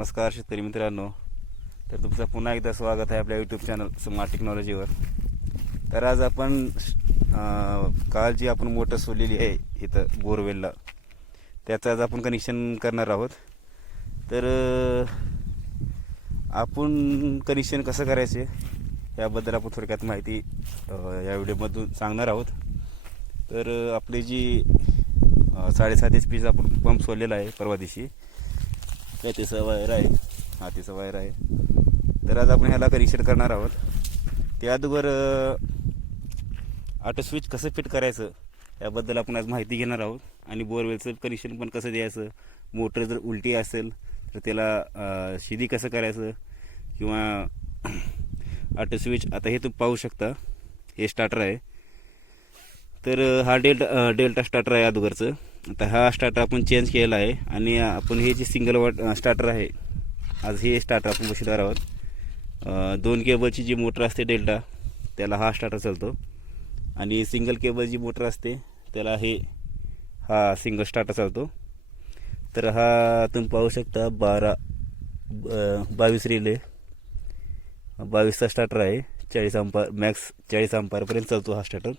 नमस्कार शेतकरी मित्रांनो. तर तुमचं पुन्हा एकदा स्वागत आहे आपल्या यूट्यूब चॅनल स्मार्ट टेक्नॉलॉजीवर तर आज आपण काल जी आपण मोटर सोडलेली आहे इथं बोरवेलला त्याचं आज आपण कनेक्शन करणार आहोत. तर आपण कनेक्शन कसं करायचे याबद्दल आपण थोडक्यात माहिती या व्हिडिओमधून सांगणार आहोत. तर आपली जी साडेसात एच पीचा आपण पंप सोडलेला आहे परवा दिवशी त्या वायर आहे? हा वायर आहे. तर आज आपण ह्याला कनेक्शन करणार आहोत. त्या अगोदर ऑटो स्विच कसं फिट करायचं याबद्दल आपण आज माहिती घेणार आहोत. आणि बोरवेलचं कनेक्शन पण कसं द्यायचं? मोटर जर उलटी असेल तर त्याला शिदी कसं करायचं? किंवा ऑटो स्विच आता हे तुम्ही पाहू शकता. हे स्टार्टर आहे. तर हा डेल्टा डेल्टा स्टार्टर आहे अगोदरचं. आता हा स्टार्टर आपण चेंज केलेला आहे आणि आपण हे जे सिंगल वॉट स्टार्टर आहे आज हे स्टार्टर आपण बसणार आहोत. दोन केबलची जी मोटर असते डेल्टा त्याला हा स्टार्टर चालतो. आणि सिंगल केबल जी मोटर असते त्याला हे हा सिंगल स्टार्टर चालतो. तर हा तुम्ही पाहू शकता बारा बावीस रिले बावीसचा स्टार्टर आहे चाळीस अंपार मॅक्स चाळीस अंपारपर्यंत चालतो हा स्टार्टर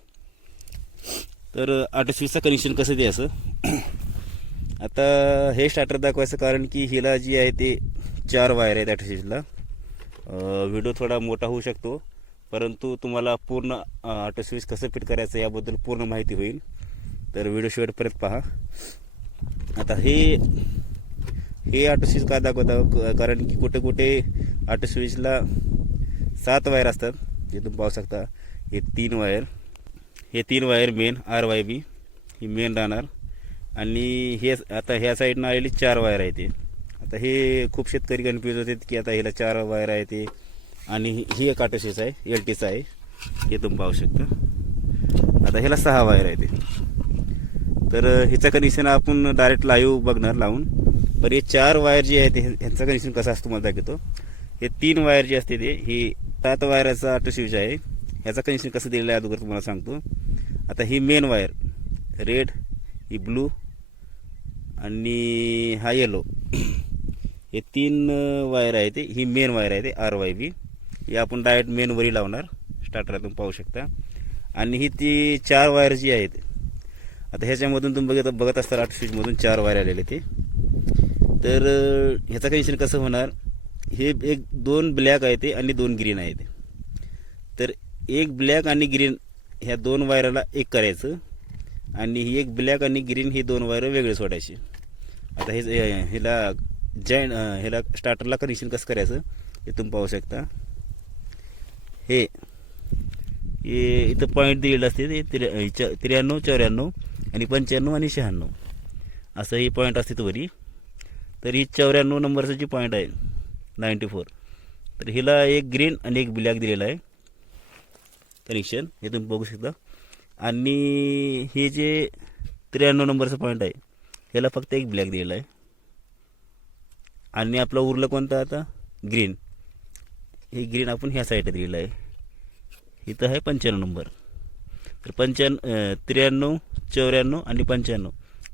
तर आठ आठशेचा कनेक्शन कसं द्यायचं? आता हे स्टार्टर दाखवायचं कारण की हिला जी आहे ते चार वायर आहेत आठशेला व्हिडिओ थोडा मोठा होऊ शकतो परंतु तुम्हाला पूर्ण ऑटो स्विच कसं फिट करायचं याबद्दल पूर्ण माहिती होईल. तर व्हिडिओ शेवटपर्यंत पहा. आता हे हे ऑटो स्विच का दाखवता? कारण की कुठे कुठे ऑटो स्विचला सात वायर असतात जे तुम्ही पाहू शकता. हे तीन वायर हे तीन wire main R Y B ही मेन राहणार. आणि हे आता ह्या साईडनं आलेली चार वायर आहे ते आता हे खूप शेतकरी कन्फ्यूज होते की आता ह्याला चार वायर आहे ते आणि ही एक आटोशीच आहे एल टीचं आहे. हे तुम्ही पाहू शकता. आता ह्याला सहा वायर आहे ते तर ह्याचं कनेक्शन आपण डायरेक्ट लाईव्ह बघणार लावून. पण हे चार वायर जे आहे ते ह्यांचं कनेक्शन कसं असतं मला दाखवतो. हे तीन वायर जे असते ते ही सात वायराचा ऑटो आहे. ह्याचं कनेक्शन कसं दिलेलं आहे अगोदर तुम्हाला सांगतो. आता ही मेन वायर रेड ही ब्लू आणि हा येलो हे तीन वायर आहे ते. ही मेन वायर आहे ते आर वाय बी ही आपण डायरेक्ट मेनवरी लावणार. स्टार्टरातून पाहू शकता. आणि ही ती चार वायर जी आहेत आता ह्याच्यामधून तुम्ही बघत बघत असता आठ स्विचमधून चार वायर आलेले ते. तर ह्याचं कनेक्शन कसं होणार? हे एक दोन ब्लॅक आहे ते आणि दोन ग्रीन आहे ते. एक ब्लॅक आणि ग्रीन ह्या दोन वायराला एक करायचं. आणि ही एक ब्लॅक आणि ग्रीन ही दोन वायर वेगळे सोडायची. आता हे हिला ह्याला जॉईंट ह्याला स्टार्टरला कनेक्शन कसं करायचं? हे तुम्ही पाहू शकता. हे हे इथं पॉईंट दिलेलं असते ते त्र्या च- त्र्याण्णव चौऱ्याण्णव आणि पंच्याण्णव आणि शहाण्णव. असं ही पॉईंट असते वरी तर ही चौऱ्याण्णव नंबरचं जी पॉईंट आहे नाईंटी फोर तर हिला एक ग्रीन आणि एक ब्लॅक दिलेला आहे. कनेक्शन हे तुम्ही बघू शकता. आणि हे जे त्र्याण्णव नंबरचं पॉईंट आहे ह्याला फक्त एक ब्लॅक दिलेला आहे. आणि आपलं उरलं कोणतं आता? ग्रीन हे ग्रीन आपण ह्या साईडला दिलेलं आहे. इथं आहे पंच्याण्णव नंबर. तर पंच्याण्णव त्र्याण्णव चौऱ्याण्णव आणि पंच्याण्णव.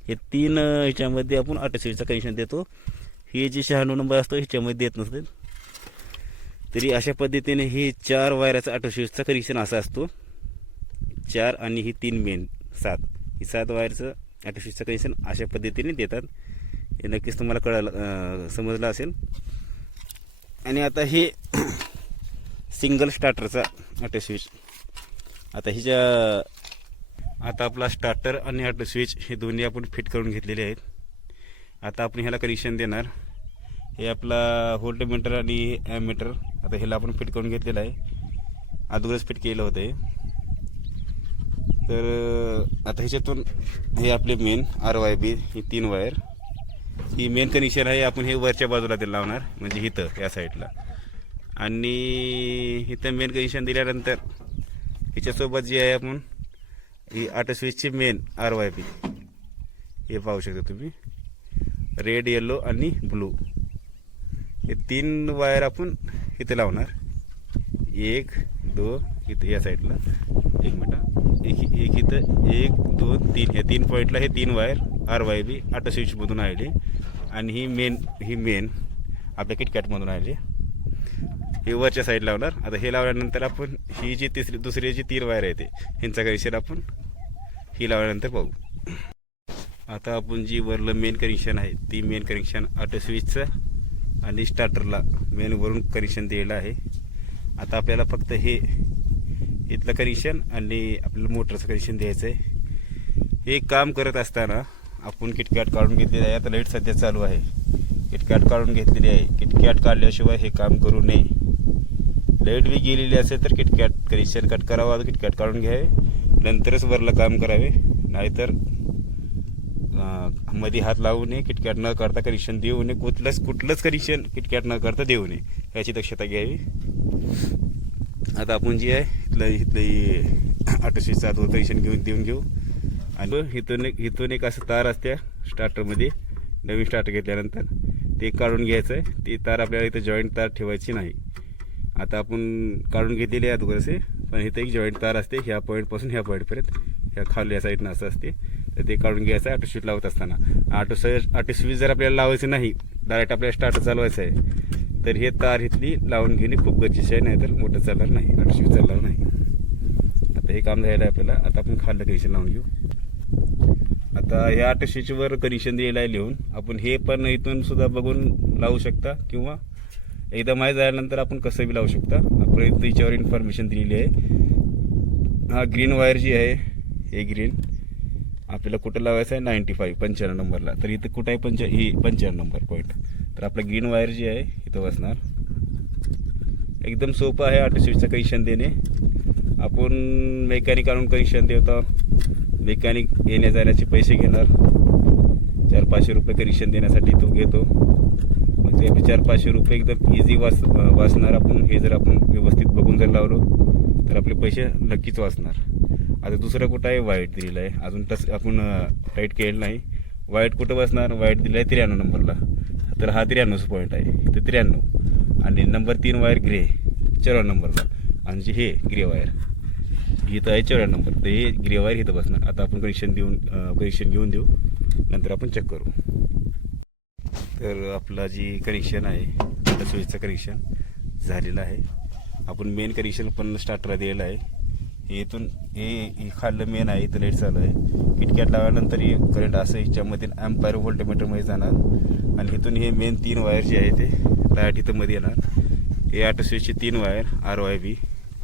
हे तीन ह्याच्यामध्ये आपण अठ्ठावीसचं कनेक्शन देतो. हे जे शहाण्णव नंबर असतो ह्याच्यामध्ये देत नसते तरी अशा पद्धतीने ही चार वायराचा अठ्ठावीसचा कनेक्शन असा असतो. चार आणि ही तीन मेन सात. ही सात वायरचं अठ्ठावीसचं कनेक्शन अशा पद्धतीने देतात. हे नक्कीच तुम्हाला कळालं समजलं असेल. आणि आता हे सिंगल स्टार्टरचा ऑटो स्विच आता हिच्या आता आपला स्टार्टर आणि ऑटो स्विच हे दोन्ही आपण फिट करून घेतलेले आहेत. आता आपण ह्याला कनेक्शन देणार. हे आपला होल्ट मीटर आणि मीटर आता ह्याला आपण फिट करून घेतलेलं आहे. अगोदरच फिट केलं होतं हे. तर आता ह्याच्यातून हे आपले मेन आर वाय बी ही तीन वायर ही मेन कनेक्शन आहे आपण हे वरच्या बाजूला ते लावणार म्हणजे इथं या साईडला आणि इथं मेन कनेक्शन दिल्यानंतर ह्याच्यासोबत जे आहे आपण ही आठ स्विचची मेन आर वाय बी हे पाहू शकता तुम्ही. रेड येलो आणि ब्लू हे तीन वायर आपण इथे लावणार. एक दोन इथं या साईडला. एक मिनटं एक एक इथं एक दोन तीन. ह्या तीन पॉईंटला हे तीन wire R Y B auto स्विचमधून आले आणि ही मेन ही मेन आपल्या किटकॅटमधून आली हे वरच्या साईड लावणार. आता हे लावल्यानंतर आपण ही जी तिसरी दुसरी जी तीन वायर आहे ते ह्यांचा कनेक्शन आपण. ही लावल्यानंतर पाहू. आता आपण जी वरलं मेन कनेक्शन आहे ती मेन कनेक्शन आटो स्विचचं आणि स्टार्टरला मेनवरून कनेक्शन दिलेलं आहे. आता आपल्याला फक्त हे इथलं कनेक्शन आणि आपल्याला मोटरचं कनेक्शन द्यायचं आहे हे काम करत असताना आपण किटकॅट काढून घेतलेली आहे. आता लाइट सध्या चालू आहे. किटकॅट काढून घेतलेली आहे. किटकॅट काढल्याशिवाय हे काम करू नये. लाइट बी गेलेली असेल तर किटकॅट कनेक्शन कट करावं. किटकॅट काढून घ्यावे. नंतरच वरलं काम करावे. नाहीतर मध्ये हात लावू नये किटकॅट न करता कनेक्शन देऊ नये कुठलंच कुठलंच कनेक्शन किटकॅट न करता देऊ नये याची दक्षता घ्यावी. आता आपण जी आहे इथलं इथलं आठशे सात वर घेऊन देऊन घेऊ. आणि इथून एक इथून एक असं तार असत्या स्टार्टरमध्ये. नवीन स्टार्टर घेतल्यानंतर ते काढून घ्यायचं आहे ती तार आपल्याला इथं जॉईंट तार ठेवायची नाही. आता आपण काढून घेतलेले आहे अगोदर असे पण इथं एक जॉईंट तार असते ह्या पॉईंटपासून ह्या पॉईंटपर्यंत ह्या खाली या साईडनं असं असते. तर ते काढून घ्यायचं आहे स्विच लावत असताना. ऑटो स्विच स्विच जर आपल्याला लावायचं नाही डायरेक्ट आपल्याला स्टार्ट चालवायचं आहे तर हे तार इथली लावून घेणे खूप गरजेचे आहे नाहीतर मोठं चालणार नाही ऑटोस्विच चालणार नाही. आता हे काम झालेलं आहे आपल्याला आता आपण खाल्लं कनेक्शन लावून घेऊ. आता ह्या ऑटो स्विचवर कनेक्शन दिलेलं आहे लिहून आपण हे पण इथून सुद्धा बघून लावू शकता किंवा एकदा माहीत झाल्यानंतर आपण कसं बी लावू शकता. आपण इथं याच्यावर इन्फॉर्मेशन दिलेली आहे. हा ग्रीन वायर जी आहे हे ग्रीन आपल्याला कुठं लावायचं आहे? नाईन्टी फाईव्ह पंच्याण्णव नंबरला. तर इथं कुठं आहे पंच ही पंच्याण्णव नंबर पॉईंट तर आपलं ग्रीन वायर जी आहे इथं बसणार. एकदम सोपं आहे ऑटो स्विचचं कनेक्शन देणे. आपण मेकॅनिक आणून कनेक्शन देतो. मेकॅनिक येण्या जाण्याचे पैसे घेणार. चार पाचशे रुपये कनेक्शन देण्यासाठी तो घेतो. मग ते चार पाचशे रुपये एकदम इझी वाच वाचणार आपण. हे जर आपण व्यवस्थित बघून जर लावलो तर आपले पैसे नक्कीच वाचणार. आता दुसरं कुठं आहे वाईट दिलेलं आहे अजून तसं आपण टाईट केलेलं नाही. वाईट कुठं बसणार? वाईट दिलं आहे त्र्याण्णव नंबरला. तर हा त्र्याण्णवचा पॉईंट आहे. तर त्र्याण्णव. आणि नंबर तीन वायर ग्रे चौऱ्या नंबरला आणि जे हे ग्रे वायर इथं आहे चौऱ्याण्णव नंबर. तर हे ग्रे वायर इथं बसणार. आता आपण कनेक्शन देऊन कनेक्शन घेऊन देऊ. नंतर आपण चेक करू. तर आपला जी कनेक्शन आहे स्विचचं कनेक्शन झालेलं आहे. आपण मेन कनेक्शन पण स्टार्टरला दिलेलं आहे. इथून हे खाल्लं मेन आहे इथं लाइट चालू आहे. किटकॅट लावल्यानंतर हे करंट असं ह्याच्यामध्ये अम्पायर व्होल्टमीटरमध्ये जाणार. आणि इथून हे मेन तीन वायर जे आहे ते लाइट इथं मध्ये येणार. हे आठ स्विचचे तीन वायर आर वाय बी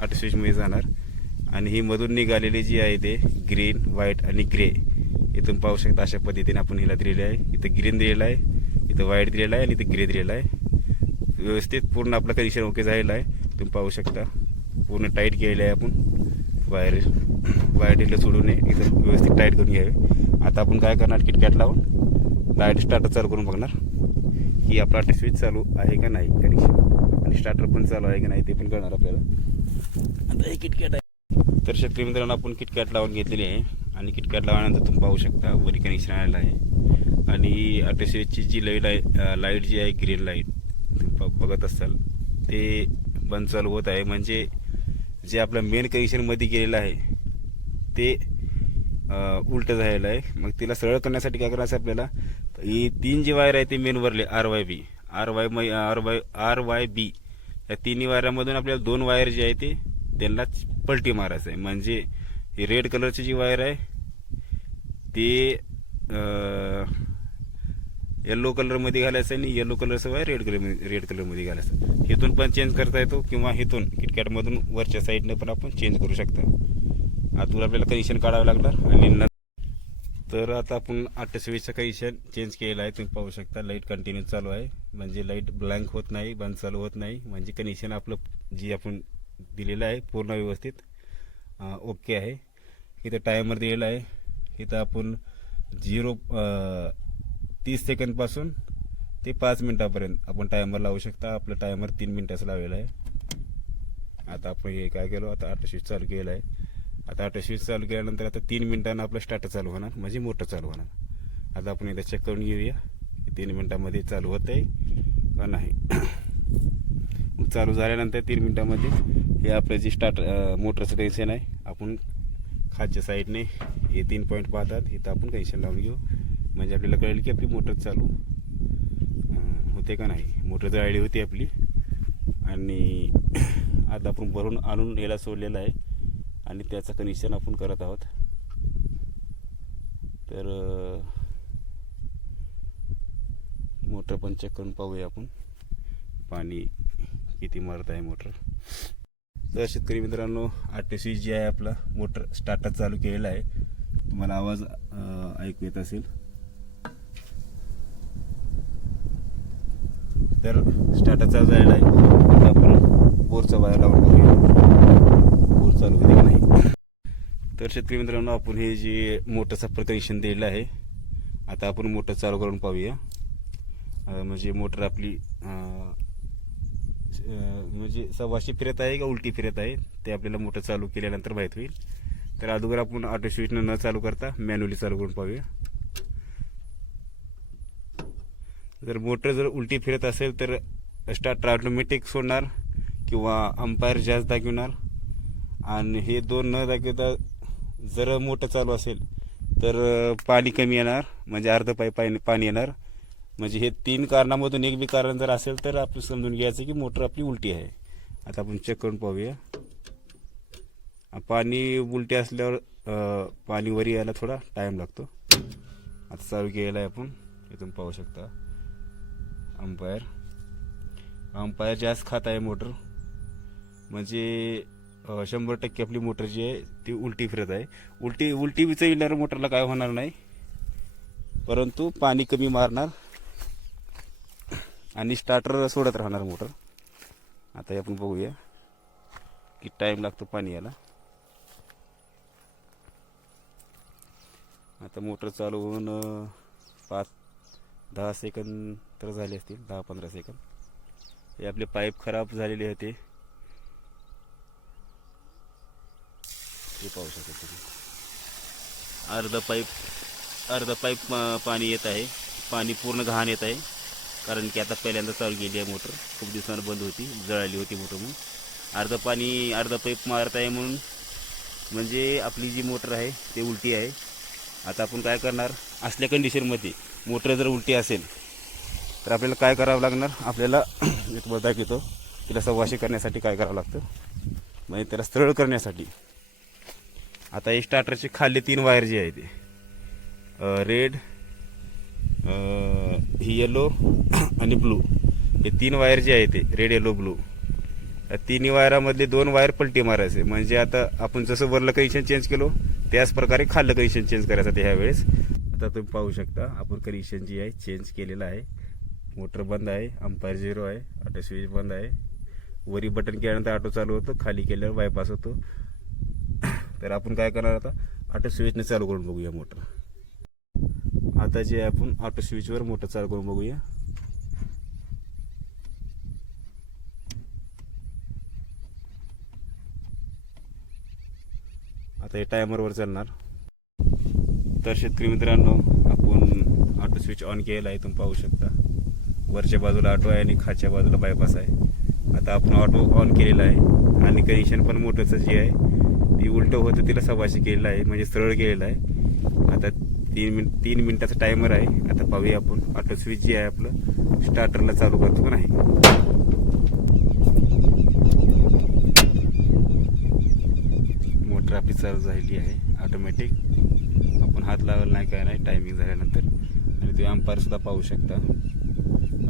आठ स्विचमध्ये जाणार. आणि ही मधून निघालेली जी आहे ते ग्रीन व्हाईट आणि ग्रे इथून पाहू शकता अशा पद्धतीने आपण हिला दिलेली आहे. इथं ग्रीन दिलेलं आहे इथं व्हाईट दिलेलं आहे आणि इथं ग्रे दिलेलं आहे. व्यवस्थित पूर्ण आपलं कनेक्शन ओके झालेलं आहे. तुम्ही पाहू शकता. पूर्ण टाईट केलेलं आहे आपण. वायर वायर ढिलं सोडू नये इथं व्यवस्थित टाईट करून घ्यावे. आता आपण काय करणार? किटकॅट लावून लाइट स्टार्टर चालू करून बघणार की आपला स्विच चालू आहे का नाही कनेक्शन आणि स्टार्टर पण चालू आहे का नाही ते पण कळणार आपल्याला. आता हे किटकॅट आहे. तर शेतकरी मित्रांनो आपण किटकॅट लावून घेतलेली आहे आणि किटकॅट लावल्यानंतर तुम्ही पाहू शकता वरी कनेक्शन आलेलं आहे. आणि ऑटो स्विचची जी लाइट आहे लाइट जी आहे ग्रीन लाइट तुम्ही बघत असाल ते बंद चालू होत आहे. म्हणजे जे आपलं मेन कनेक्शनमध्ये गेलेलं आहे ते उलटं झालेलं आहे. मग तिला सरळ करण्यासाठी काय करायचं आपल्याला? ही तीन जी वायर आहे ते main वरले R Y B R Y मै R Y R Y B या तिन्ही वायरामधून आपल्याला दोन वायर जे आहे ते त्यांना पलटी मारायचं आहे. म्हणजे ही रेड कलरची जी वायर आहे ते येल्लो कलरमध्ये घालायचं आणि येल्लो कलरचं वायर रेड कलर रेड कलरमध्ये घालायचं. इथून पण चेंज करता येतो किंवा इथून किटकॅटमधून वरच्या साईडनं पण आपण चेंज करू शकतो. आतून आपल्याला कनेक्शन काढावं लागणार आणि न- तर आता आपण आठ कनेक्शन चेंज केलेलं आहे. तुम्ही पाहू शकता लाइट कंटिन्यू चालू आहे. म्हणजे लाइट ब्लँक होत नाही बंद चालू होत नाही. म्हणजे कनेक्शन आपलं जी आपण दिलेलं आहे पूर्ण व्यवस्थित ओके आहे. इथं टायमर दिलेला आहे. इथं आपण झिरो तीस सेकंदपासून ते पाच मिनटापर्यंत. आपण टायमर लावू शकता. आपलं टायमर तीन मिनटाचं लावलेलं आहे. आता आपण हे काय केलं? आता आटो स्विच चालू केलं आहे आता आटो स्विच चालू केल्यानंतर आता तीन मिनिटांना आपलं स्टार्टर चालू होणार. म्हणजे मोटर चालू होणार. आता आपण एकदा चेक करून घेऊया की तीन मिनिटामध्ये चालू होत आहे का नाही. मग चालू झाल्यानंतर तीन मिनिटामध्ये हे आपलं जे स्टार्ट मोटरचं टेन्शन आहे आपण खालच्या साईडने हे तीन पॉईंट पाहतात. इथं आपण टेन्शन लावून घेऊ. म्हणजे आपल्याला कळेल की आपली मोटर चालू होते का नाही? मोटर जळाली होती आपली. आणि आता आपण भरून आणून याला सोडलेलं आहे. आणि त्याचं कनेक्शन आपण करत आहोत. तर मोटर पण चेक करून पाहूया आपण. पाणी किती मारत आहे मोटर. तर शेतकरी मित्रांनो आठ स्विच जे आहे आपला. मोटर स्टार्टर चालू केलेला आहे. तुम्हाला आवाज ऐकू येत असेल. तर स्टार्टर चालू आहे. आपण बोरचा वायर लावून बघूया. बोर चालू होते की नाही? तर शेतकरी मित्रांनो आपण हे जे मोटरचा प्रकनेक्शन दिलेलं आहे आता आपण मोटर चालू करून पाहूया. म्हणजे मोटर आपली म्हणजे सव्वाशे फिरत आहे का उलटी फिरत आहे ते आपल्याला मोटर चालू केल्यानंतर माहीत होईल. तर अगोदर आपण ऑटो स्विचनं न चालू करता मॅन्युअली चालू करून पाहूया. जर मोटर जर उलटी फिरत असेल तर स्टार्टर ऑटोमॅटिक सोडणार किंवा अंपायर जास्त दाखवणार आणि हे दोन न दाखवता जर मोटर चालू असेल तर पाणी कमी येणार म्हणजे अर्ध पाय पाणी पाणी येणार. म्हणजे हे तीन कारणामधून एक बी कारण जर असेल तर आपण समजून घ्यायचं की मोटर आपली उलटी आहे. आता आपण चेक करून पाहूया. पाणी उलटी असल्यावर पाणी वरी यायला थोडा टाईम लागतो. आता चालू घ्यायला आहे आपण. इथून पाहू शकता. अंपायर. अंपायर जास्त खात आहे मोटर. म्हणजे शंभर टक्के आपली मोटर जी आहे ती उलटी फिरत आहे. उलटी उलटी विचविल्यावर मोटरला काय होणार नाही. परंतु पाणी कमी मारणार आणि स्टार्टर सोडत राहणार मोटर. आता आपण बघूया की टाईम लागतो पाणी याला आता मोटर चालू होऊन पाच दहा सेकंद तर झाले असतील दहा पंधरा सेकंद. हे आपले पाईप खराब झालेले होते. ते पाहू शकता तुम्ही. अर्ध पाईप अर्ध पाईप पाणी येत आहे. पाणी पूर्ण घाण येत आहे. कारण की आता पहिल्यांदा चालू केली आहे मोटर. खूप दिवसांना बंद होती जळाली होती मोटर म्हणून. अर्ध पाणी अर्ध पाईप मारत आहे म्हणून. म्हणजे आपली जी मोटर आहे ते उलटी आहे. आता आपण काय करणार? असल्या कंडिशनमध्ये मोटर जर उलटी असेल तर आपल्याला काय करावं लागणार? आपल्याला एक बदाक येतो तिला सव्वाशे करण्यासाठी काय करावं लागतं? म्हणजे त्याला सरळ करण्यासाठी. आता हे स्टार्टरचे खाल्ले तीन वायर जे आहे ते. रेड ही येलो आणि ब्लू हे तीन वायर जे आहे ते रेड येलो ब्लू तिन्ही वायरामधले दोन वायर पलटी मारायचे. म्हणजे आता आपण जसं वरलं कनेक्शन चेंज केलो त्याच प्रकारे खाल्लं कनेक्शन चेंज करायचं ह्या वेळेस आता तुम्ही पाहू शकता आपण कनेक्शन जी आहे चेंज केलेलं आहे. मोटर बंद आहे अंपायर झिरो आहे ऑटो स्विच बंद आहे. वरी बटन केल्यानंतर ऑटो चालू होतो खाली केल्यावर बायपास होतो. तर आपण काय करणार आता? ऑटो स्विचने चालू करून बघूया मोटर आता जे आहे आपण ऑटो स्विचवर मोटर चालू करून बघूया. आता हे टायमरवर चालणार. तर शेतकरी मित्रांनो आपण ऑटो स्विच ऑन केलेला आहे तुम्ही पाहू शकता. वरच्या बाजूला ऑटो आहे आणि खालच्या बाजूला बायपास आहे. आता आपण ऑटो ऑन केलेला आहे आणि कनेक्शन पण मोटरचं जे आहे ती उलटं होतं तिला सव्वाशे केलेलं आहे म्हणजे सरळ केलेलं आहे. आता तीन मिन तीन मिनटाचा टायमर आहे. आता पाहूया आपण. ऑटो स्विच जे आहे आपलं स्टार्टरला चालू करतो का नाही मोटर आपली चालू झालेली आहे ऑटोमॅटिक आपण हात लावला नाही काय नाही टायमिंग झाल्यानंतर. आणि ते अंपायरसुद्धा पाहू शकता.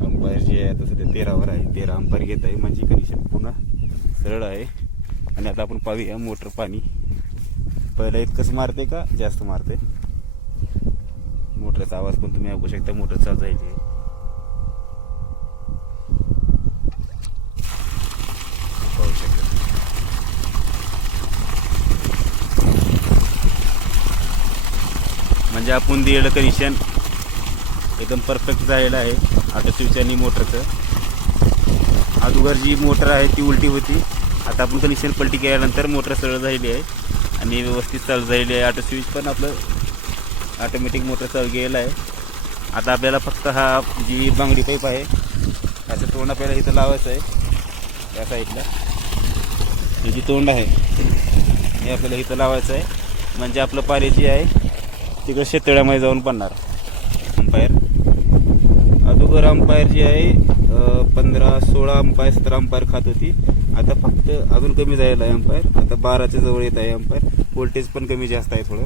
अंपायर जे आहे आता सध्या तेरावर आहे. तेरा अंपायर घेत आहे. म्हणजे कनेक्शन पुन्हा सरळ आहे. आणि आता आपण पाहूया मोटर पाणी. पहिलं इतकंच मारते का? जास्त मारते मोटरचा आवाज पण तुम्ही ऐकू शकता. मोटर चालू आहे. पाहू शकता. म्हणजे आपण दिलेलं कनेक्शन एकदम परफेक्ट झालेलं आहे. आता स्विच आणि मोटरचं. अगोदर जी मोटर आहे ती उलटी होती. आता आपण कनेक्शन पलटी केल्यानंतर मोटर सरळ झालेली आहे. आणि व्यवस्थित चालू झालेली आहे. ऑटो स्विच पण आपलं ऑटोमॅटिक मोटर चालू गेलं आहे. आता आपल्याला फक्त हा जी बांगडी पाईप आहे त्याचं तोंड आपल्याला इथं लावायचं आहे. या साईडला हे जी तोंड आहे हे आपल्याला इथं लावायचं आहे. म्हणजे आपलं पाणी जे आहे तिकडं शेततळ्यामध्ये जाऊन पडणार. बाहेर अगोदर अंपायर जी आहे पंधरा सोळा अंपायर सतरा अंपायर खात होती. आता फक्त अजून कमी जायला आहे अंपायर आता बाराच्या जवळ येत आहे अंपायर व्होल्टेज पण कमी जास्त आहे थोडं.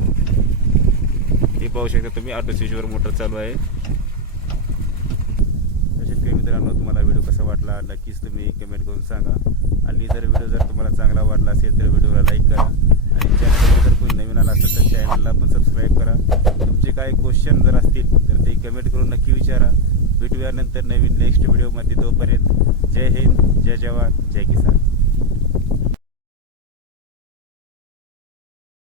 हे पाहू शकता तुम्ही ऑटो स्विचवर मोटर चालू आहे. शेतकरी मित्रांनो तुम्हाला व्हिडिओ कसा वाटला नक्कीच तुम्ही कमेंट करून सांगा. आणि जर व्हिडिओ जर तुम्हाला चांगला वाटला असेल तर व्हिडिओला लाईक करा. आणि चॅनलवर जर कोणी नवीन आला असेल तर चॅनलला पण सबस्क्राईब करा. तुमचे काही क्वेश्चन जर असतील तर ते कमेंट करून नक्की विचारा. भेटूया नंतर नवीन नेक्स्ट व्हिडिओमध्ये तोपर्यंत जय हिंद जय जवान जय किसान.